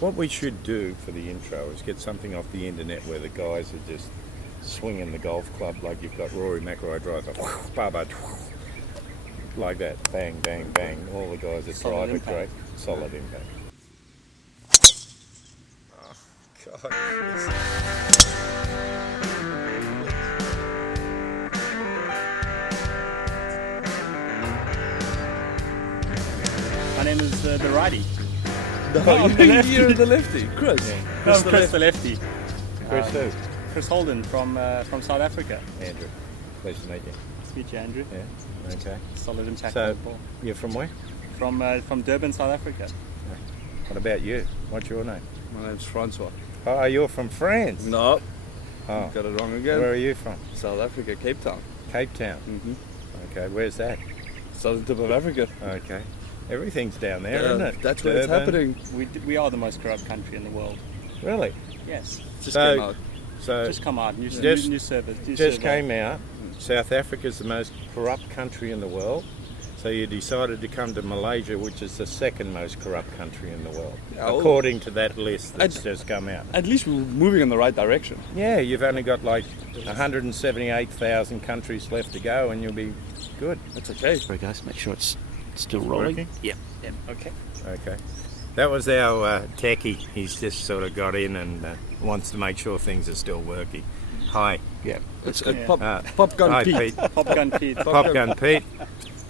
What we should do for the intro is get something off the internet where the guys are just swinging the golf club like you've got Rory McIlroy drives like that, bang, bang, bang. All the guys that drive it great. Solid impact. Oh, God. My name is the righty. No, you're the lefty. Chris. Yeah. Chris the lefty. Chris who? Chris Holden from South Africa. Andrew. Pleased to meet you. Nice to meet you, Andrew. Yeah. Okay. Solidimpact. So, you're from where? From Durban, South Africa. What about you? What's your name? My name's Francois. Oh, you're from France? No. Oh. Got it wrong again. Where are you from? South Africa, Cape Town. Cape Town? Mm-hmm. Okay, where's that? Southern tip of Africa. Okay. Everything's down there, isn't it? That's where it's happening. We are the most corrupt country in the world. Really? Yes. Just came out. So Just come out. New service. Just came out. South Africa's the most corrupt country in the world. So you decided to come to Malaysia, which is the second most corrupt country in the world, according to that list that's just come out. At least we're moving in the right direction. Yeah, you've only got like 178,000 countries left to go, and you'll be good. That's okay. Sorry guys, make sure it's still rolling. Working? Yep. Okay. Okay. That was our techie. He's just sort of got in and wants to make sure things are still working. Hi. Yeah. It's Yeah. Popgun Hi, Pete. Pete. Popgun Pete. Popgun Pete.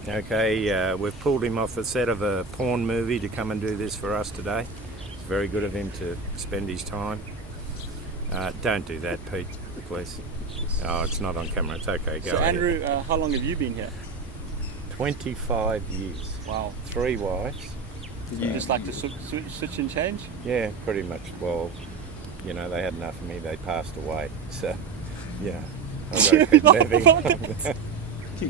Okay, we've pulled him off the set of a porn movie to come and do this for us today. It's very good of him to spend his time. Don't do that, Pete, please. Oh, it's not on camera. It's okay. Go So ahead. Andrew, how long have you been here? 25 years. Wow. 3 wives. Did you just like to switch and change? Yeah, pretty much. Well, you know, they had enough of me. They passed away. So, yeah. I've got to keep moving on.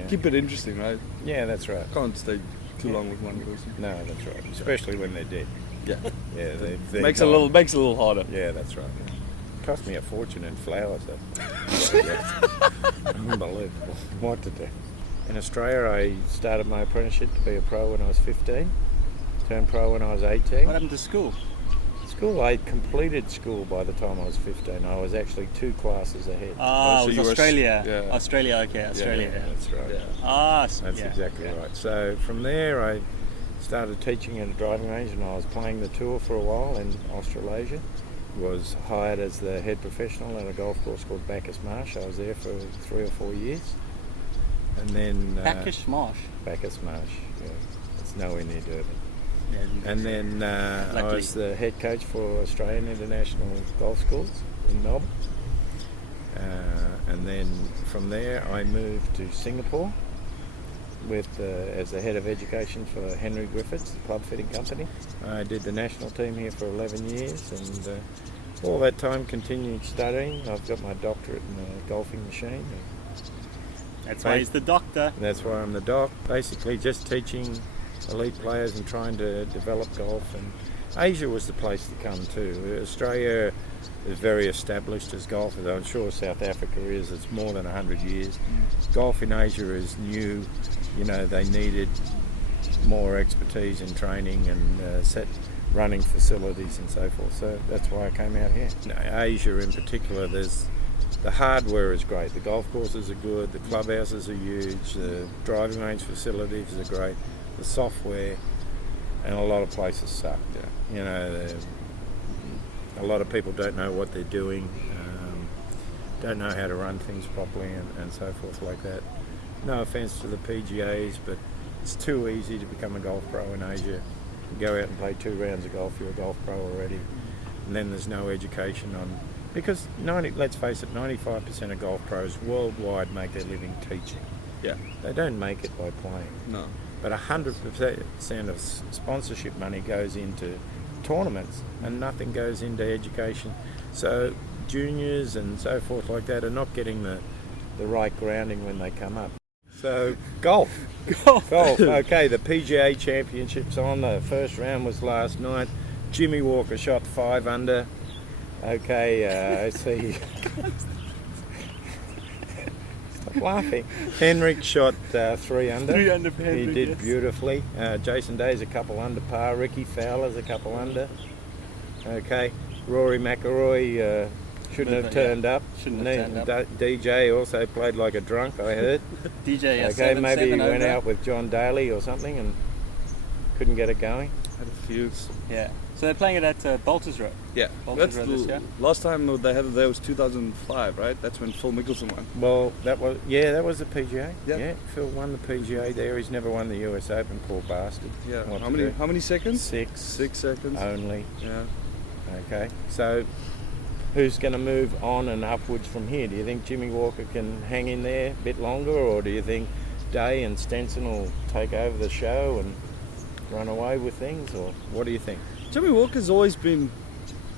Keep it interesting, right? Yeah, that's right. Can't stay too long with one person. No, that's right. Especially when they're dead. Yeah. Yeah, they're Makes gone. it a little harder. Yeah, that's right. Cost me a fortune in flowers, though. Unbelievable. What to do? In Australia, I started my apprenticeship to be a pro when I was 15. Turned pro when I was 18. What happened to school? School, I completed school by the time I was 15. I was actually 2 classes ahead. Ah, so it was you were Australia. yeah. Australia, okay, Australia. Yeah, that's right. Yeah. That's exactly right. So from there, I started teaching at a driving range, and I was playing the tour for a while in Australasia. Was hired as the head professional at a golf course called Bacchus Marsh. I was there for 3 or 4 years. And then... Bacchus Marsh. Bacchus Marsh, yeah. It's nowhere near Durban. Yeah, And then I was the head coach for Australian International Golf Schools in Melbourne. And then from there I moved to Singapore with as the head of education for Henry Griffiths, the club fitting company. I did the national team here for 11 years, and all that time continued studying. I've got my doctorate in the golfing machine. That's why he's the doctor. That's why I'm the doc. Basically just teaching elite players and trying to develop golf. And Asia was the place to come to. Australia is very established as golf, as I'm sure South Africa is. It's more than 100 years. Golf in Asia is new. You know, they needed more expertise in training and set running facilities and so forth. So that's why I came out here. Asia in particular, the hardware is great. The golf courses are good. The clubhouses are huge. The driving range facilities are great. The software, and a lot of places suck. You know, a lot of people don't know what they're doing, don't know how to run things properly, and so forth like that. No offence to the PGAs, but it's too easy to become a golf pro in Asia. You go out and play 2 rounds of golf, you're a golf pro already, and then there's no education on. Because let's face it, 95% of golf pros worldwide make their living teaching. Yeah. They don't make it by playing. No. But 100% of sponsorship money goes into tournaments, and nothing goes into education. So juniors and so forth like that are not getting the right grounding when they come up. So golf. Okay, the PGA Championship's on. The first round was last night. Jimmy Walker shot 5 under. Okay, I see. Stop laughing. Henrik shot 3 under. 3 under for Henrik, He did yes. beautifully. Jason Day's a couple under par. Ricky Fowler's a couple under. Okay, Rory McIlroy shouldn't have turned up. Shouldn't have turned up. DJ also played like a drunk, I heard. DJ, Okay, maybe he went over. out with John Daly or something and couldn't get it going. Had a few. Yeah. So they're playing it at Bolters Road. Yeah. Bolters Road this year. Last time they had it there was 2005, right? That's when Phil Mickelson won. Well, that was the PGA. Yeah. Phil won the PGA there. He's never won the US Open, poor bastard. Yeah. What How to many? do? How many seconds? 6 seconds. only. Yeah. Okay, so who's going to move on and upwards from here? Do you think Jimmy Walker can hang in there a bit longer, or do you think Day and Stenson will take over the show and run away with things, or what do you think? Jimmy Walker's always been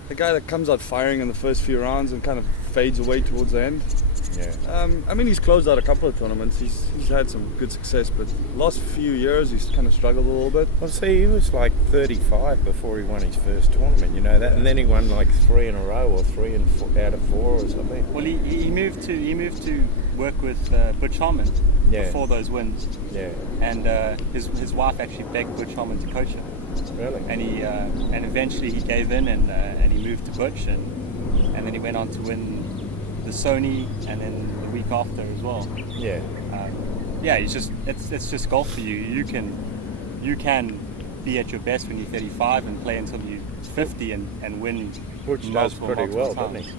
the guy that comes out firing in the first few rounds and kind of fades away towards the end. Yeah. I mean, he's closed out a couple of tournaments. He's had some good success, but last few years he's kind of struggled a little bit. Well, see, he was like 35 before he won his first tournament, you know that, and then he won like 3 in a row, or 3 out of 4 or something. Well, he moved to work with Butch Harmon before those wins. Yeah. And his wife actually begged Butch Harmon to coach him. Really? And eventually he gave in and he moved to Butch and then he went on to win the Sony and then the week after as well. Yeah. Yeah, it's just golf for you. You can be at your best when you're 35 and play until you're 50 and win. Butch does pretty well, times. doesn't he?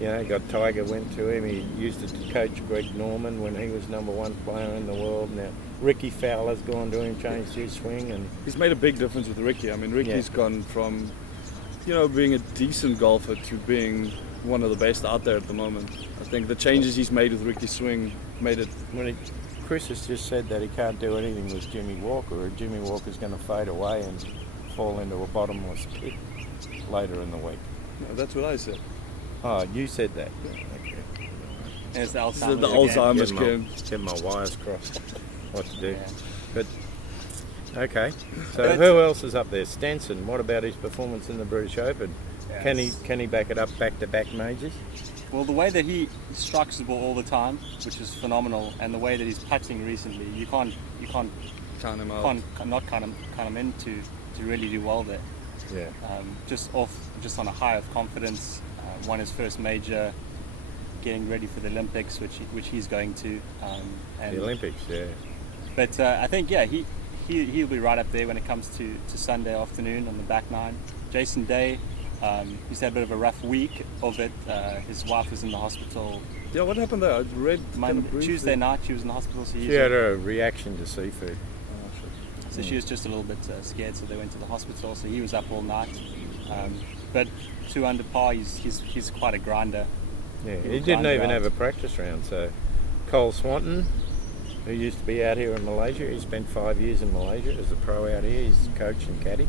You know, got Tiger went to him. He used to coach Greg Norman when he was #1 player in the world. Now Ricky Fowler's gone to him, changed his swing, and He's made a big difference with Ricky. I mean, Ricky's gone from, being a decent golfer to being one of the best out there at the moment. I think the changes he's made with Ricky's swing made it. Chris has just said that he can't do anything with Jimmy Walker, or Jimmy Walker's going to fade away and fall into a bottomless pit later in the week. No, that's what I said. Oh, you said that. Okay. It's the This is Alzheimer's. the Alzheimer's kid. Get my wires crossed. What to do? Yeah. But okay. So who else is up there? Stenson. What about his performance in the British Open? Yes. Can he back it up back-to-back majors? Well, the way that he strikes the ball all the time, which is phenomenal, and the way that he's putting recently, you can't Count him out. not count him in to really do well there. Yeah. Just on a high of confidence, won his first major, getting ready for the Olympics, which he's going to. And The Olympics, yeah. But I think he'll be right up there when it comes to Sunday afternoon on the back nine. Jason Day, he's had a bit of a rough week of it. His wife was in the hospital. Yeah, what happened there? I read Tuesday night. She was in the hospital. So She had a reaction to seafood. So she was just a little bit scared, so they went to the hospital. So he was up all night. But 2 under par, he's quite a grinder. Yeah, he didn't even have a practice round. So Cole Swanton, who used to be out here in Malaysia, he spent 5 years in Malaysia as a pro out here. He's coach and caddy.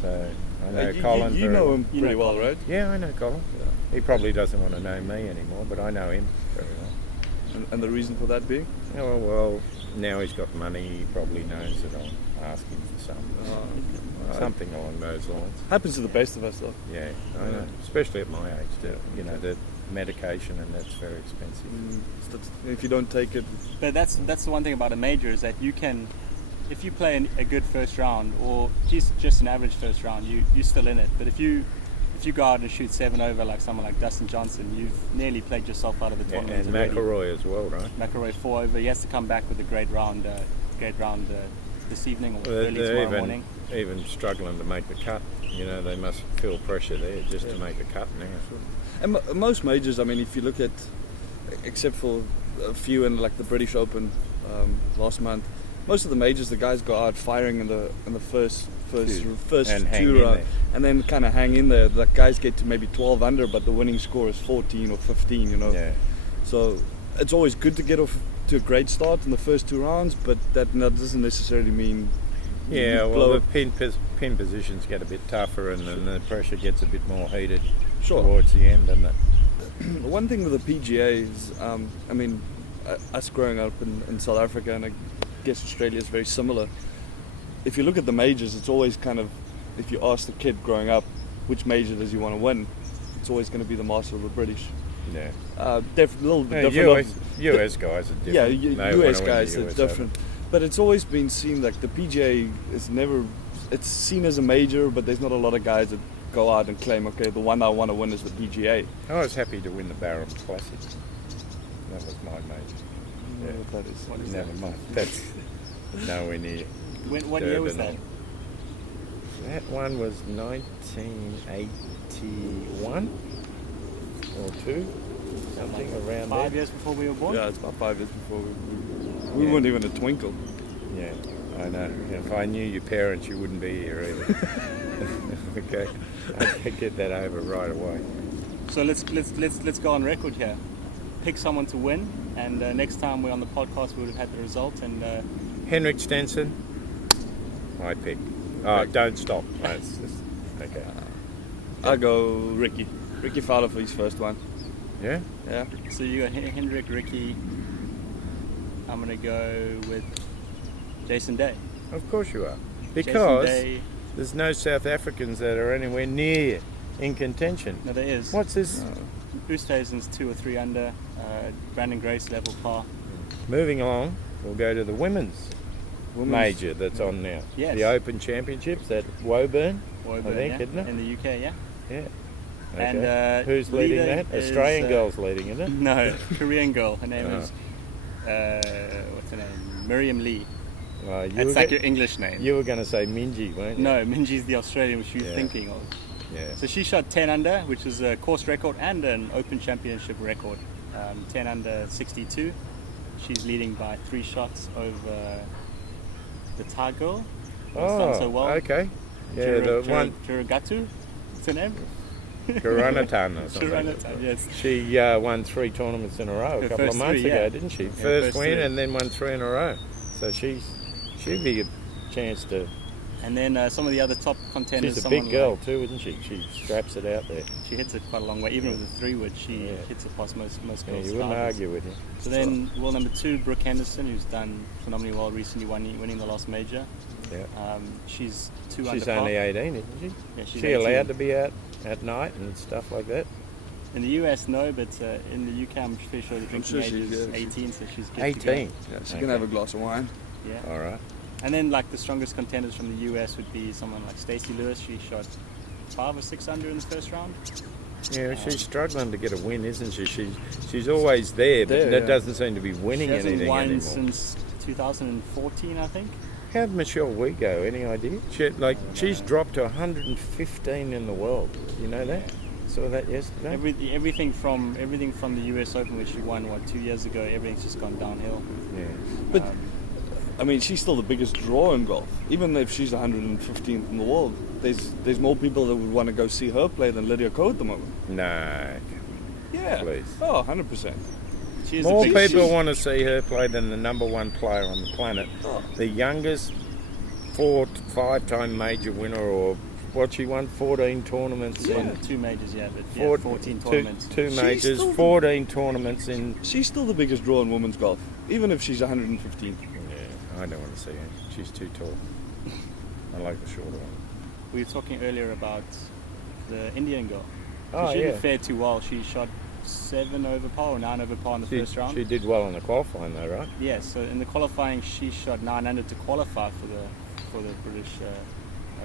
So I know Colin. You know him pretty well, Colin. right? Yeah, I know Colin. Yeah. He probably doesn't want to know me anymore, but I know him very well. And the reason for that being? Oh, well, now he's got money, he probably knows that I'll ask him for something. Something along those lines. Happens to the best of us, though. Yeah, I know. Especially at my age, you know, the medication, and that's very expensive. If you don't take it, But that's the one thing about a major is that you can, if you play a good first round or just an average first round, you're still in it. But if you go out and shoot 7 over like someone like Dustin Johnson, you've nearly played yourself out of the tournament. And already. McIlroy as well, right? McIlroy 4 over. He has to come back with a great round this evening or early tomorrow morning. Even struggling to make the cut. You know, they must feel pressure there just to make the cut now. and most majors, I mean, if you look at, except for a few in like the British Open last month, most of the majors, the guys go out firing in the first And hang two in rounds, there. and then kind of hang in there. The guys get to maybe 12 under, but the winning score is 14 or 15. You know, Yeah. so it's always good to get off to a great start in the first 2 rounds, but that doesn't necessarily mean. Yeah, you well, blow the pin positions get a bit tougher, and then the pressure gets a bit more heated Sure. towards the end, doesn't it? One thing with the PGA is, I mean, us growing up in South Africa, and I guess Australia is very similar. If you look at the majors, it's always kind of, if you ask the kid growing up, which major does he want to win, it's always going to be the Master of the British. Yeah. A little bit different. US guys are different. Yeah, They US wanna win guys the are US different. But it's always been seen like the PGA is never, it's seen as a major, but there's not a lot of guys that go out and claim, okay, the one I want to win is the PGA. I was happy to win the Barham Classic. That was my major. Yeah, that is. What is Never that? mind. That's nowhere near. What year was Durban. that? That one was 1981 or 2, something around 5 there. years before we were born? Yeah, it's about 5 years before we weren't even a twinkle. Yeah, I know. If I knew your parents, you wouldn't be here either. Okay, I could get that over right away. So let's go on record here. Pick someone to win, and next time we're on the podcast, we would have had the result. And Henrik Stenson, my pick. Oh, don't stop. No, it's just, okay. I go Ricky Fowler for his first one. Yeah? Yeah. so you got Hendrik, Ricky. I'm gonna go with Jason Day. Of course you are. Jason Because Day. there's no South Africans that are anywhere near in contention. No, there is. What's this? Oosthuizen's 2 or 3 under. Brandon Grace level par. Moving along, we'll go to the women's major that's on now. Yes. The Open Championships at Woburn, Woburn, I think, yeah, isn't it? in the UK, yeah. Yeah. And, Okay. Who's leading leader that? is, Australian girl's leading, isn't it? No, Korean girl. Her name Oh. is what's her name? Miriam Lee. You That's were like go- your English name. You were going to say Minji, weren't you? No, Minji's the Australian, which you're Yeah. thinking of. Yeah. So she shot 10 under, which is a course record and an Open Championship record. 10 under 62. She's leading by 3 shots over the Thai girl. Who's done so well. okay. Yeah, the one, Juragatu. What's her name? Karanatan or something. Juragatu, yes. She won 3 tournaments in a row Her a couple of first months 3, ago, yeah. didn't she? Yeah, First first win 3. and then won 3 in a row. So she'd be a chance to. And then some of the other top contenders. She's a someone big girl like- too, isn't she? She straps it out there. She hits it quite a long way. Even with the 3-wood, she Yeah. hits it past most Yeah, girls' you wouldn't drivers. argue with you. So then, world number 2, Brooke Henderson, who's done phenomenally well recently, winning the last major. Yeah. She's 2 She's under par. only 18, isn't she? Yeah, she's She 18. allowed to be out at night and stuff like that? In the US, no, but in the UK, I'm pretty sure the drinking sure age she's- is yeah, 18, so she's good to 18. go. Yeah, she Okay. can have a glass of wine. Yeah. All right. And then, like, the strongest contenders from the US would be someone like Stacey Lewis. She shot 5 or 6 under in the first round. Yeah, she's struggling to get a win, isn't she? She's always there, but There, that yeah. doesn't seem to be winning She hasn't anything won anymore. since 2014, I think. How'd Michelle Wee go? Any idea? She's dropped to 115 in the world. You know that? Saw that yesterday. Everything from the US Open, which she won 2 years ago, everything's just gone downhill. Yeah. But I mean, she's still the biggest draw in golf. Even if she's 115th in the world, there's more people that would want to go see her play than Lydia Ko at the moment. No. Yeah. Please. Oh, 100%. She is More a big, people want to see her play than the number 1 player on the planet. The youngest 5-time major winner, or what she won, 14 tournaments. She in won 2 majors, yeah, but four- 14 two- tournaments. Two She's majors, still the- 14 tournaments in. She's still the biggest draw in women's golf, even if she's 115th. Yeah, I don't want to see her. She's too tall. I like the shorter one. We were talking earlier about the Indian girl. So Oh, she yeah. didn't fare too well. She shot 7 over par or 9 over par in the first round. She did well in the qualifying though, right? Yeah, so in the qualifying, she shot 9 under to qualify for the British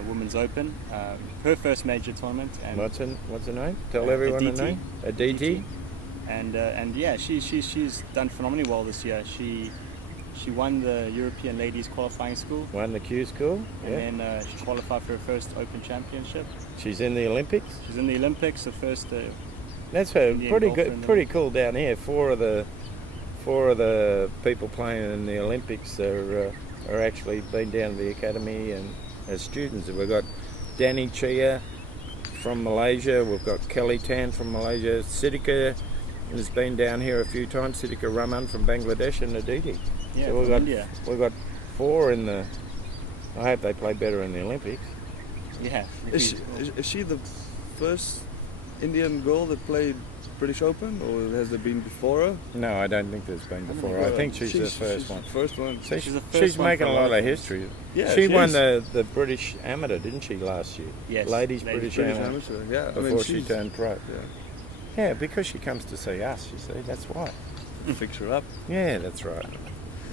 Women's Open, her first major tournament. And What's her name? Tell everyone Aditi. the name. Aditi. And yeah, she's done phenomenally well this year. She won the European Ladies Qualifying School, Won the Q school. Yeah. and then she qualified for her first Open Championship. She's in the Olympics. She's in the Olympics, the first. That's her. Indian Pretty golfer good. in the- Pretty cool down here. Four of the people playing in the Olympics are actually been down to the academy and as students. We've got Danny Chia from Malaysia. We've got Kelly Tan from Malaysia. Siddika has been down here a few times. Siddika Raman from Bangladesh, and Aditi. Yeah, So from India. we've got 4 in the. I hope they play better in the Olympics. Yeah. Is she the first Indian girl that played British Open, or has there been before her? No, I don't think there's been before. I think she's the first one. First one. See, She's the first she's one making for a a lot lot of of things. history. Yeah, she won is. the British Amateur, didn't she, last year? Yes, Ladies Ladies British British Amateur. amateur. Yeah, I Before mean, she she's turned pro. yeah, Yeah, because she comes to see us, you see, that's why. fix her up. Yeah, that's right.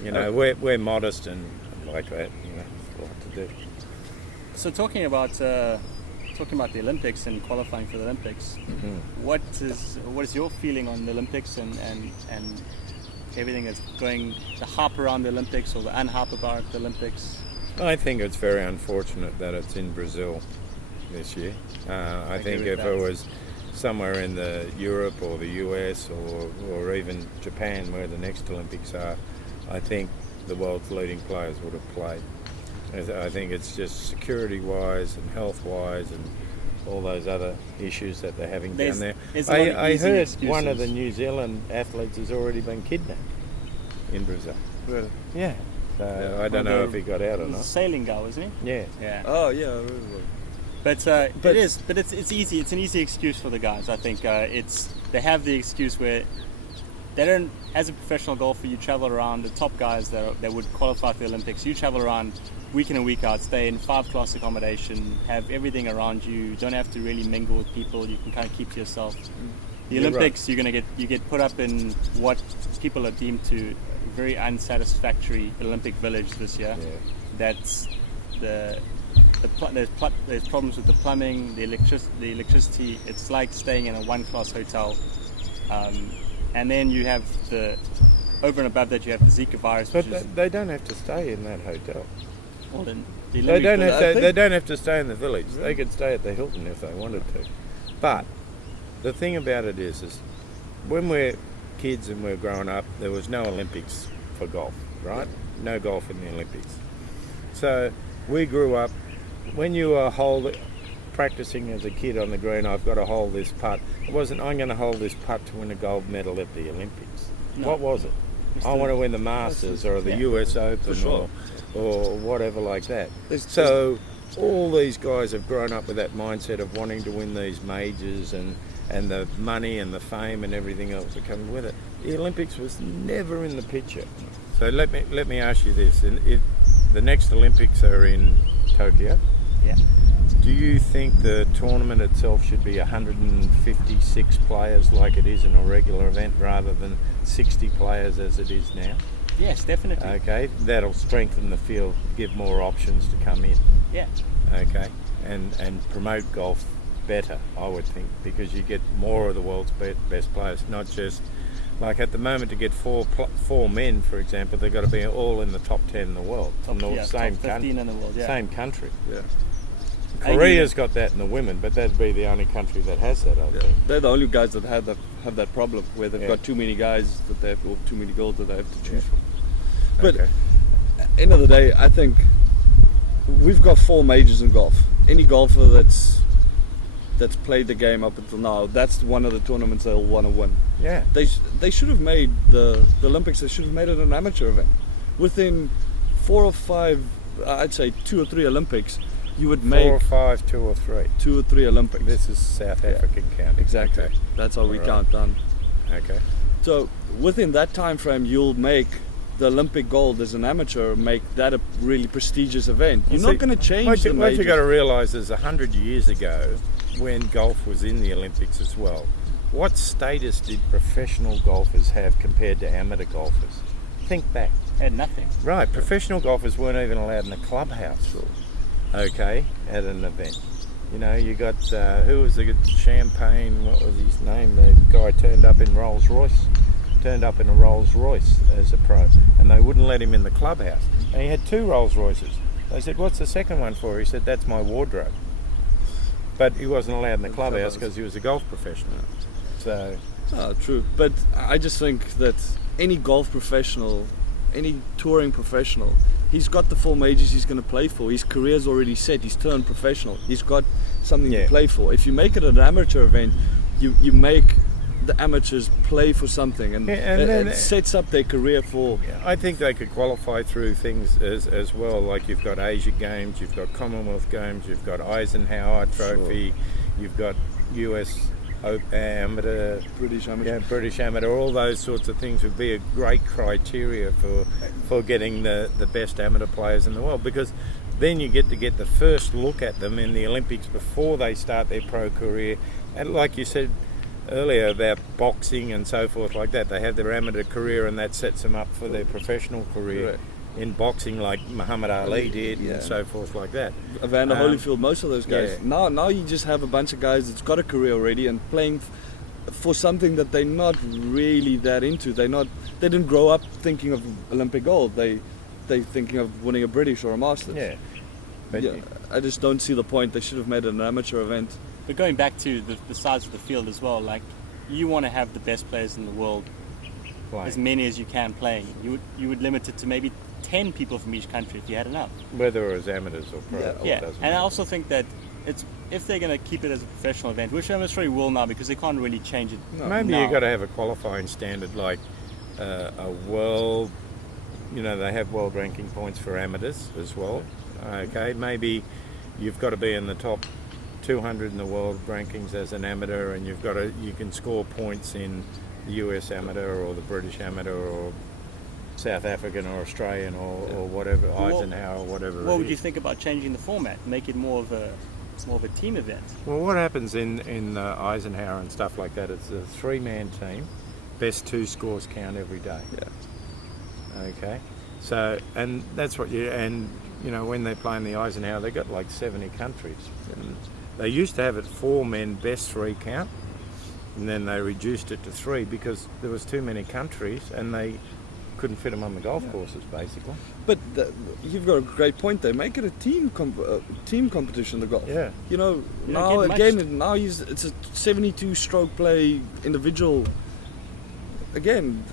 You know, we're modest and like that, you know, a lot to do. So talking about talking about the Olympics and qualifying for the Olympics, what is your feeling on the Olympics and everything that's going, the hype around the Olympics or the unhype about the Olympics? I think it's very unfortunate that it's in Brazil this year. I think if it was somewhere in the Europe or the US or even Japan, where the next Olympics are, I think the world's leading players would have played. I think it's just security-wise and health-wise and all those other issues that they're having down there. I heard excuses. one of the New Zealand athletes has already been kidnapped in Brazil. Really? Yeah. So I don't know if he got out or He's a not. sailing guy, wasn't he? Yeah. Yeah. Oh yeah, I remember. But it's easy. It's an easy excuse for the guys. I think they have the excuse where they don't. As a professional golfer, you travel around. The top guys that would qualify for the Olympics, you travel around week in and week out, stay in 5-class accommodation, have everything around you. Don't have to really mingle with people. You can kind of keep to yourself. The You're Olympics, you get put up in what people are deemed to a very unsatisfactory Olympic village this year. Yeah. That's there's problems with the plumbing, the electricity. It's like staying in a 1-class hotel. And then you have over and above that, you have the Zika virus. But Which is, they don't have to stay in that hotel. well, then the They don't Olympic have to. They don't have to stay in the village. They could stay at the Hilton if they wanted to. But the thing about it is when we're kids and we're growing up, there was no Olympics for golf, right? No golf in the Olympics. So we grew up. When you were practicing as a kid on the green, I've got to hold this putt. It wasn't, I'm going to hold this putt to win a gold medal at the Olympics. No. What was it? I want to win the Masters or the US Open sure. or whatever like that. So All these guys have grown up with that mindset of wanting to win these majors and the money and the fame and everything else that comes with it. The Olympics was never in the picture. So let me ask you this: if the next Olympics are in Tokyo, yeah. do you think the tournament itself should be 156 players like it is in a regular event rather than 60 players as it is now? Yes, definitely. Okay, that'll strengthen the field, give more options to come in. Yeah. Okay, and promote golf better, I would think, because you get more of the world's best players, not just like at the moment to get four men, for example, they've got to be all in the top 10 in the world, from the same top 15 in the world. Yeah. same country. yeah. Korea's got that in the women, but that'd be the only country that has that, I Yeah. think. They're the only guys that have that problem where they've Yeah. got too many guys that they have, or too many girls that they have to choose from. But Okay. end of the day, I think we've got 4 majors in golf. Any golfer that's played the game up until now, that's one of the tournaments they'll want to win. Yeah. They should have made the Olympics. They should have made it an amateur event. Within 4 or 5, I'd say 2 or 3 Olympics, you would make 4 or 5, 2 or 3. 2 or 3 Olympics. This is South African count. Exactly. Okay. That's how we Alright. count down. Okay. So within that time frame, you'll make the Olympic gold as an amateur, make that a really prestigious event. You're not going to change what the you majors. got to realise is 100 years ago, when golf was in the Olympics as well, what status did professional golfers have compared to amateur golfers? Think back. Had nothing. Right, professional golfers weren't even allowed in the clubhouse. Okay, at an event. You know, you got who was the Champagne? What was his name? The guy turned up in a Rolls Royce as a pro, and they wouldn't let him in the clubhouse. And he had 2 Rolls Royces. They said, "What's the second one for?" He said, "That's my wardrobe." But he wasn't allowed in the clubhouse because he was a golf professional. So, True. But I just think that any golf professional, any touring professional, he's got the 4 majors he's going to play for. His career's already set. He's turned professional. He's got something Yeah. to play for. If you make it an amateur event, you make the amateurs play for something, and, Yeah, and then it sets up their career for. I think they could qualify through things as well. Like you've got Asia Games, you've got Commonwealth Games, you've got Eisenhower Trophy, you've got US Amateur, British amateur. British Amateur. All those sorts of things would be a great criteria for getting the best amateur players in the world, because then you get the first look at them in the Olympics before they start their pro career. And like you said earlier about boxing and so forth like that, they have their amateur career and that sets them up for their professional career. Correct. in boxing like Muhammad Ali did Yeah. and so forth like that. Evander Holyfield, most of those guys. yeah. Now you just have a bunch of guys that's got a career already and playing for something that they're not really that into. They didn't grow up thinking of Olympic gold. They thinking of winning a British or a Masters. Yeah. But Yeah, I just don't see the point. They should have made it an amateur event. But going back to the size of the field as well, like you want to have the best players in the world, as many as you can playing. You would limit it to maybe 10 people from each country if you had enough. whether it was amateurs or pro. Yeah. it Yeah, doesn't and I matter. also think that if they're going to keep it as a professional event, which they most probably will now because they can't really change it. Maybe now. you've got to have a qualifying standard like a world, they have world ranking points for amateurs as well. Okay, maybe you've got to be in the top 200 in the world rankings as an amateur, and you can score points in the US amateur or the British amateur or South African or Australian or whatever, Eisenhower or whatever. What it would you is. think about changing the format, make it more of a team event? Well, what happens in Eisenhower and stuff like that, it's a 3-man team. Best 2 scores count every day. Yeah. Okay. So, and that's what when they play in the Eisenhower, they got like 70 countries. And they used to have it 4 men, best 3 count. And then they reduced it to 3 because there was too many countries and they couldn't fit them on the golf courses, basically. But you've got a great point there. Make it a team competition, the golf. Yeah. Now get much- now it's a 72 stroke play individual. Again,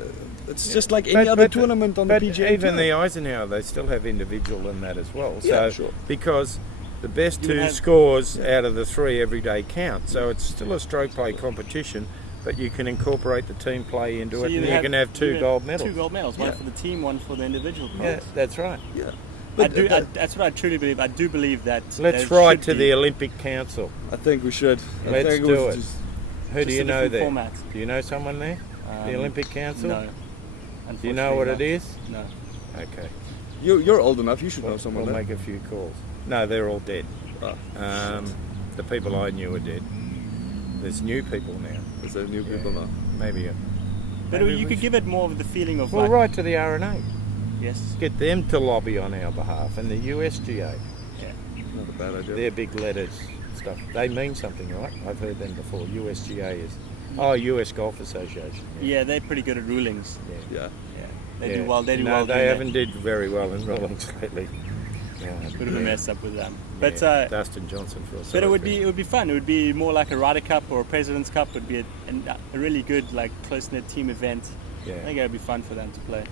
it's just like any other tournament on the but PGA even Tour. the Eisenhower, they still have individual in that as well. So Yeah, sure. because the best You 2 have- scores out of the 3 every day count. So it's still a stroke play competition, but you can incorporate the team play into it, and you can have 2 gold medals. 2 gold medals, one Yeah. for the team, one for the individual Yeah, players. that's right. Yeah. That's what I truly believe. I do believe that. Let's there write should to be the Olympic Council. I think we should. I Let's think do we it. just- Who do just you a know different there? format. Do you know someone there? The Olympic Council? No. Do you know what it Unfortunately is? not. No. Okay. You're old enough. You should know someone We'll there. make a few calls. No, they're all dead. Oh, The people I knew are dead. There's new people now. is there new people now? Maybe. But Maybe you we could give it more of the feeling of We'll like, write to the RNA. yes, Get them to lobby on our behalf, and the USGA. yeah. Not a bad idea. Their big letters stuff. They mean something, right? I've heard them before. USGA is US Golf Association. Yeah, they're pretty good at rulings. Yeah. Yeah. Yeah, they Yeah. do well. They do no, well. they doing haven't did very well in rulings lately. Yeah, Bit of a mess up with them. But yeah, Dustin Johnson feels but sorry it would for be him. it would be fun. It would be more like a Ryder Cup or a President's Cup. It would be a really good like close knit team event. I Yeah. think it would be fun for them to play.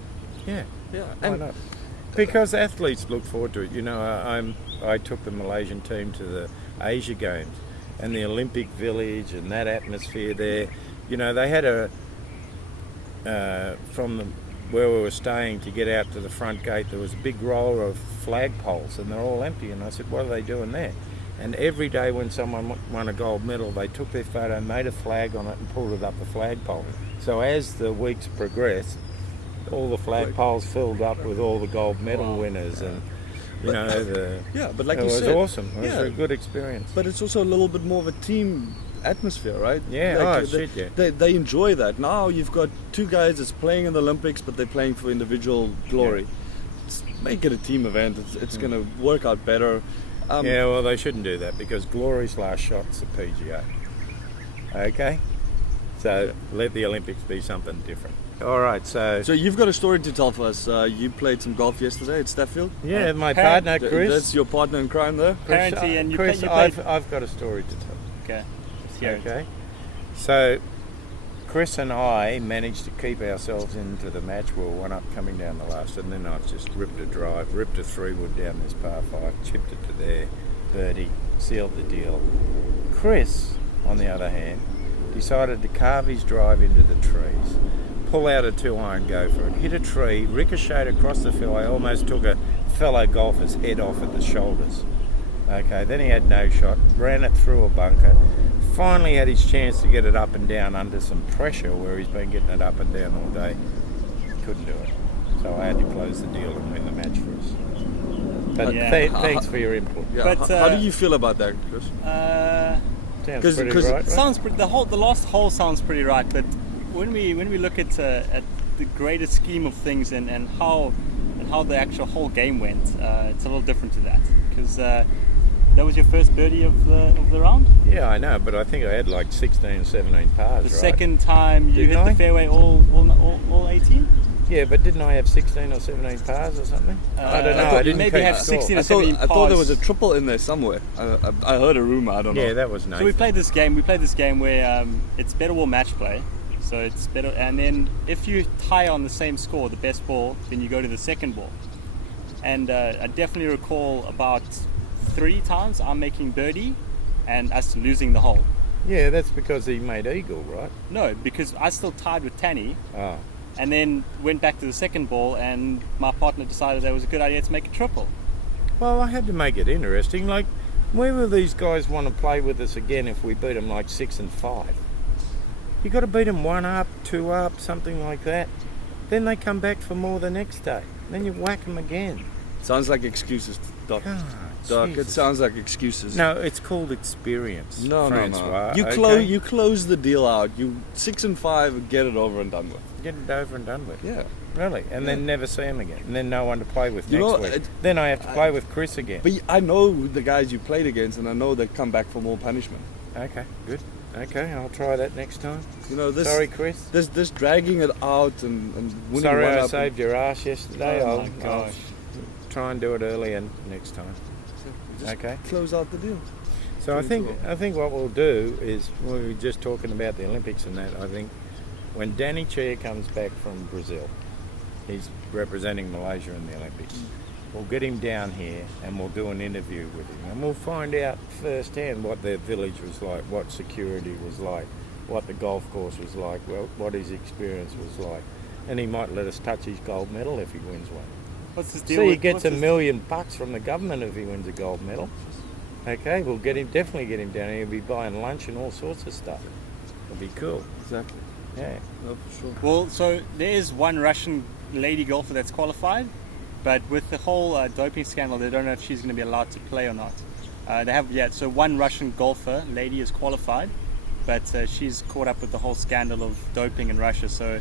Yeah. Yeah. Why And not? Because athletes look forward to it. I took the Malaysian team to the Asia Games and the Olympic Village and that atmosphere there. They had where we were staying to get out to the front gate, there was a big row of flagpoles and they're all empty. And I said, what are they doing there? And every day when someone won a gold medal, they took their photo, made a flag on it and pulled it up the flagpole. So as the weeks progressed, all the flagpoles filled up with all the gold medal winners, and but like it you was said, awesome. It was yeah. a good experience. But it's also a little bit more of a team atmosphere, right? Yeah, Like, oh, shit, yeah. They enjoy that. Now you've got 2 guys that's playing in the Olympics, but they're playing for individual glory. Make it a team event. It's going to work out better. Yeah, well, they shouldn't do that because glory's last shot's the PGA. Okay, so let the Olympics be something different. All right, so So you've got a story to tell for us. You played some golf yesterday at Stafffield. yeah, my Parent- partner Chris. That's your partner in crime there. Apparently, and you Chris, played. I've got a story to tell. Okay, let's hear it. Okay, so Chris and I managed to keep ourselves into the match. We were 1 up coming down the last, and then I've just ripped a 3-wood down this par 5, chipped it to there, birdie, sealed the deal. Chris, on the other hand, decided to carve his drive into the trees, pull out a 2-iron, go for it, hit a tree, ricocheted across the fairway, almost took a fellow golfer's head off at the shoulders. Okay, then he had no shot, ran it through a bunker, finally had his chance to get it up and down under some pressure where he's been getting it up and down all day. Couldn't do it. So I had to close the deal and win the match for us. But Yeah. thanks for your input. Yeah. But, how do you feel about that, Chris? Sounds 'Cause- pretty 'cause right, right? Sounds the last hole sounds pretty right, but when we look at the greater scheme of things and how how the actual whole game went, it's a little different to that because that was your first birdie of the round. Yeah, I know, but I think I had like 16, 17 pars. The right? second time you Didn't hit I? the fairway all 18. Yeah, but didn't I have 16 or 17 pars or something? I don't know. I didn't maybe keep have score. 16 I or 17 thought there pars. was a triple in there somewhere. I heard a rumor. I don't know. Yeah, that was nice. So we played this game. Where it's better ball match play. So it's better, and then if you tie on the same score, the best ball, then you go to the second ball. And I definitely recall about 3 times I'm making birdie, and us losing the hole. Yeah, that's because he made eagle, right? No, because I still tied with Tanny, Oh. and then went back to the second ball, and my partner decided that it was a good idea to make a triple. Well, I had to make it interesting. Like, where will these guys want to play with us again if we beat them like 6 and 5? You got to beat them 1 up, 2 up, something like that. Then they come back for more the next day. Then you whack them again. Sounds like excuses, Doc. God, Doc, it Jesus. sounds like excuses. No, it's called experience. No. Francois. You okay? you close the deal out. You 6 and 5, get it over and done with. Get it over and done with. Yeah. Really, and then never see him again, and then no one to play with You next know, week. Then I have to play with Chris again. But I know the guys you played against, and I know they come back for more punishment. Okay, good. Okay, I'll try that next time. You know, this. Sorry, Chris. This dragging it out and winning Sorry one I up. saved your ass yesterday. Oh I'll, my I'll gosh. try and do it earlier next time. Just Okay. close out the deal. So I Very think what we'll do is, we were just talking about the Olympics and that, I think when Danny Chair comes back from Brazil, he's representing Malaysia in the Olympics, we'll get him down here and we'll do an interview with him and we'll find out firsthand what their village was like, what security was like, what the golf course was like, what his experience was like. And he might let us touch his gold medal if he wins one. What's this deal? See, he with- gets what's $1 this- million from the government if he wins a gold medal. Okay, we'll definitely get him down here. He'll be buying lunch and all sorts of stuff. It'll be cool. Exactly. Yeah. No, for sure. Well, so there is one Russian lady golfer that's qualified, but with the whole doping scandal, they don't know if she's going to be allowed to play or not. So one Russian golfer lady is qualified, but she's caught up with the whole scandal of doping in Russia, so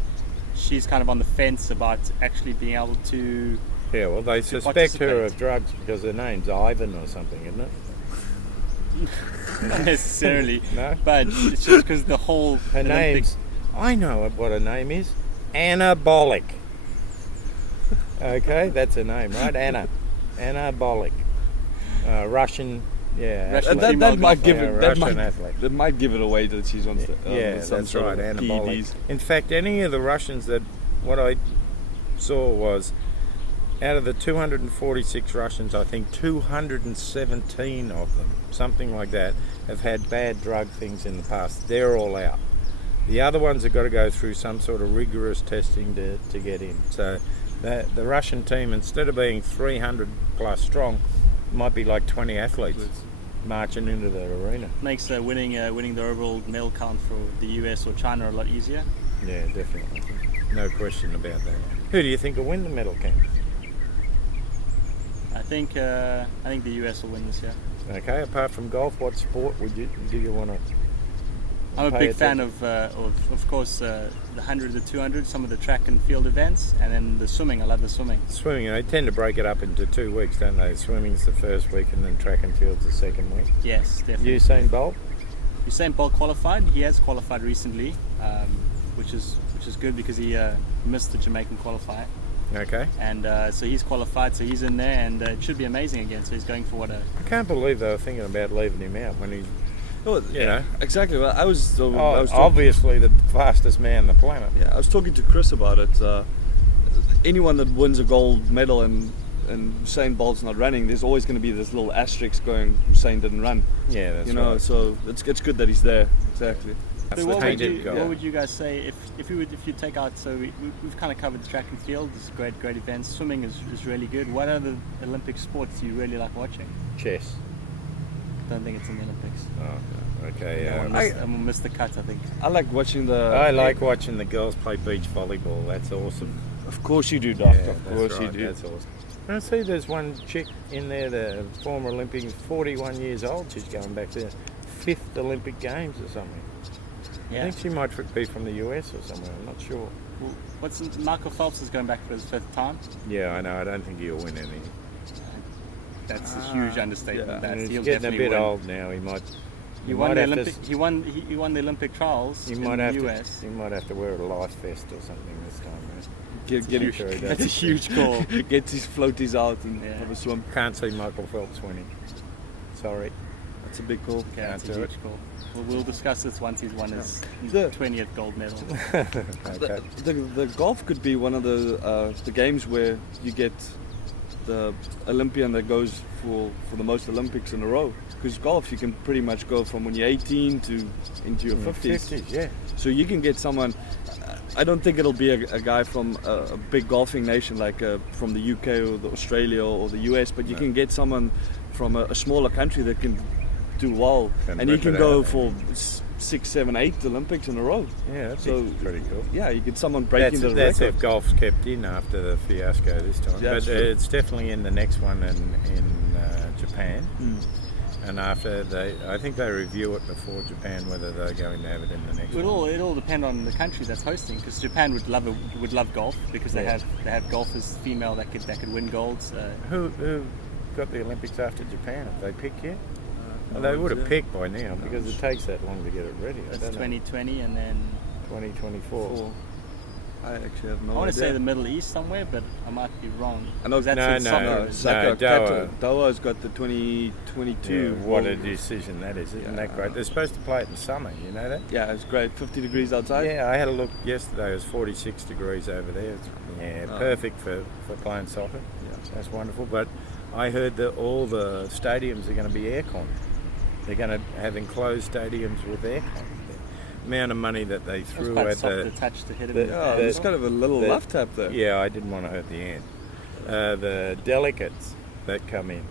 she's kind of on the fence about actually being able to. Yeah, well, they suspect her of drugs because her name's Ivan or something, isn't it? Not necessarily, No? but it's just because the whole Her Olympic- name's, I know what her name is, Anabolic. Okay, that's her name, right? Anabolic. Russian, yeah. Russian athlete. That might give Yeah, it. That Russian might, athlete. that might give it away that she's on. Yeah, some that's sort right, of anabolic. PEDs. In fact, any of the Russians what I saw was, out of the 246 Russians, I think 217 of them, something like that, have had bad drug things in the past. They're all out. The other ones have got to go through some sort of rigorous testing to get in. So the Russian team, instead of being 300 plus strong, might be like 20 athletes marching into the arena. makes winning the overall medal count for the US or China a lot easier. Yeah, definitely. No question about that. Who do you think will win the medal camp? I think the US will win this year. Okay, apart from golf, what sport do you want to? I'm a pay big fan of course, the 100, the 200, some of the track and field events, and then the swimming. I love the swimming. Swimming, they tend to break it up into 2 weeks, don't they? Swimming's the first week and then track and field's the second week. Yes, definitely. Usain Bolt? Usain Bolt qualified. He has qualified recently, which is good because he missed the Jamaican qualifier, Okay. and so he's qualified. So he's in there, and it should be amazing again. So he's going for I can't believe they were thinking about leaving him out when he's, Oh, you know, exactly. Well, I was talking, obviously the fastest man on the planet. yeah, I was talking to Chris about it. Anyone that wins a gold medal and Usain Bolt's not running, there's always going to be this little asterisk going Usain didn't run. Yeah, that's You know, right. so it's good that he's there. Exactly. That's So the what would, painted you, goal. what would you guys say if you take out? So we've kind of covered the track and field. It's great events. Swimming is really good. What other Olympic sports do you really like watching? Chess. Don't think it's in the Olympics. Oh, okay. I'm gonna miss the cut. I think. I like watching the. I like watching the girls play beach volleyball. That's awesome. Of course you do, Doc. Yeah, of that's course right, you do. That's awesome. I see there's one chick in there, the former Olympian, 41 years old. She's going back there. 5th Olympic Games or something. I Yeah. think she might be from the US or somewhere. I'm not sure. Well, Michael Phelps is going back for his 5th time. Yeah, I know. I don't think he'll win any. That's a huge understatement. yeah. That's, And he'll he's getting a definitely bit win. old now. He might. He won the have to Olympic. He won the Olympic trials He in might the have US. to. He might have to wear a life vest or something this time. Right? Get I'm sure he does. That's a huge call. Gets his floaties out and Yeah. have a swim. Can't see Michael Phelps winning. Sorry. That's a big call. Okay, that's a do huge it. call. We'll discuss this once he's won his The- 20th gold medal. Okay. The golf could be one of the games where you get the Olympian that goes for the most Olympics in a row. Because golf, you can pretty much go from when you're 18 to into your 50s. Yeah. So you can get someone. I don't think it'll be a guy from a big golfing nation like from the UK or the Australia or the US, but you No. can get someone from a smaller country that can do well, Can and you rip can it go out. for 6, 7, 8 Olympics in a row. Yeah, that'd So- be pretty cool. Yeah, you get someone breaking the That's record. if golf's kept in after the fiasco this time. Yeah, but true. it's definitely in the next one in Japan. Mm. And after I think they review it before Japan whether they're going to have it in the next one. It all depend on the country that's hosting, because Japan would love golf because they Yeah. have golfers female that could win golds. Who got the Olympics after Japan? Have they picked yet? No Well, they would have idea. picked by now because it takes that long to get it ready. I That's don't know. 2020, and then 2024. I actually have no I want to idea. say the Middle East somewhere, but I might be wrong. I know 'Cause that's No, when no, soccer no. is. Doha. Doha's got the 2022. Yeah, what a World- decision that is. Isn't Yeah. that great? They're supposed to play it in summer, you know that? Yeah, it's great. 50 degrees outside. Yeah, I had a look yesterday. It was 46 degrees over there. Yeah, Oh. perfect for playing soccer. Yeah. That's wonderful. But I heard that all the stadiums are going to be aircon. They're going to have enclosed stadiums with aircon. The amount of money that they It's threw quite at soft the... to touch to hit him. the- in the Yeah, the- it's kind of a little the- love tap there. Yeah, I didn't want to hurt the ant. The delegates that come in.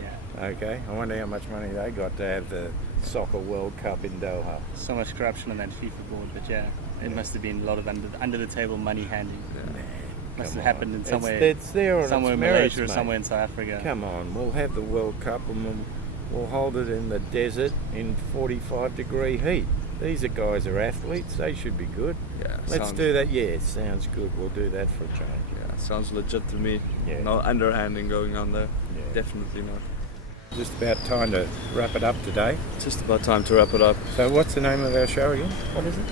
Yeah. Okay, I wonder how much money they got to have the Soccer World Cup in Doha. So much corruption on that FIFA board, but yeah, it must have been a lot of under the table money handing. Must Come have happened on. in somewhere, It's there on somewhere its in merits, Malaysia or mate. somewhere in South Africa. Come on, we'll have the World Cup and we'll hold it in the desert in 45 degree heat. These guys are athletes, they should be good. Yeah, Let's sounds- do that. Yeah, it sounds good. We'll do that for a change. Yeah, sounds legit to me. Yeah. No underhanding going on there. Yeah. Definitely not. Just about time to wrap it up today. Just about time to wrap it up. So what's the name of our show again? What is it?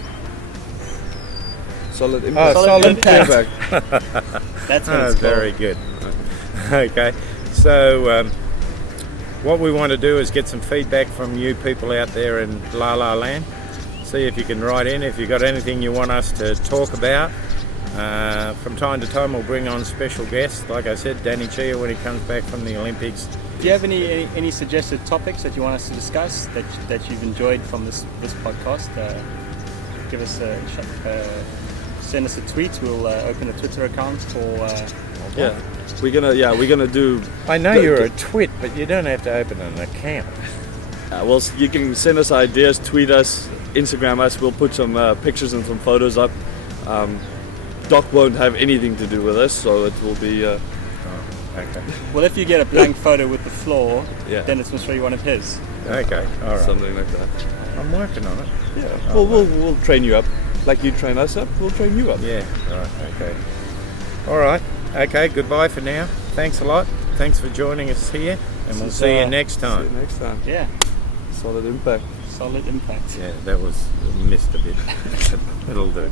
Solid Oh, impact. Solid Impact. That's what Oh, it's very called. good. Okay, so what we want to do is get some feedback from you people out there in La La Land. See if you can write in if you've got anything you want us to talk about. From time to time we'll bring on special guests. Like I said, Danny Chia when he comes back from the Olympics. Do you have any suggested topics that you want us to discuss that you've enjoyed from this podcast? Give us send us a tweet. We'll open a Twitter account for. Yeah. We're gonna do. I know the- you're the- a twit, but you don't have to open an account. Well, you can send us ideas, tweet us, Instagram us. We'll put some pictures and some photos up. Doc won't have anything to do with this, so it will be. Okay. Well, if you get a blank photo with the floor, Yeah. then it's most sure one of his. Okay. All right. Something like that. I'm working on it. Yeah. We'll train you up, like you train us up. We'll train you up. Yeah. Right. Okay. All right. Okay. Goodbye for now. Thanks a lot. Thanks for joining us here, and we'll see you next See time. you next time. Yeah, Solid impact. solid impact. Yeah, that was missed a bit. It'll do.